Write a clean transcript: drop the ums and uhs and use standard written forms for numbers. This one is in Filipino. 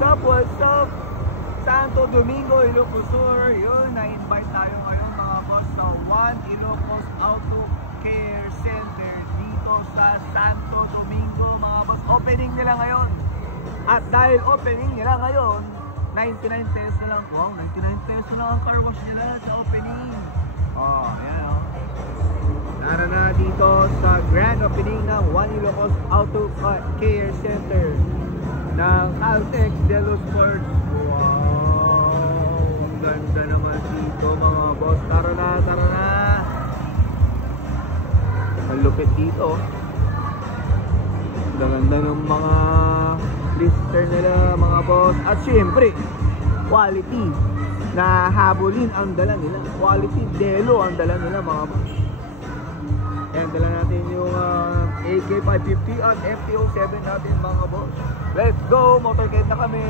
What's up? Santo Domingo, Ilocos Sur. Yun, na-invite tayo ngayon mga boss sa One Ilocos Auto Care Center dito sa Santo Domingo mga boss. Opening nila ngayon. At dahil opening nila ngayon, 99 pesos na lang. Wow, 99 pesos na ang car wash nila sa opening. Oh, ayan o. Nara na dito sa grand opening ng One Ilocos Auto Care Center ng Altex de los Ports. Wow, ang ganda naman dito mga boss. Tara na, tara na. Ang lupit dito. Ang ganda ng mga blister nila mga boss. At syempre, quality na habulin ang dala nila. Quality delo ang dala nila mga boss. Ayan, dala natin yung AK550 at FTO7 natin mga boss. Let's go! Motorcade na kami!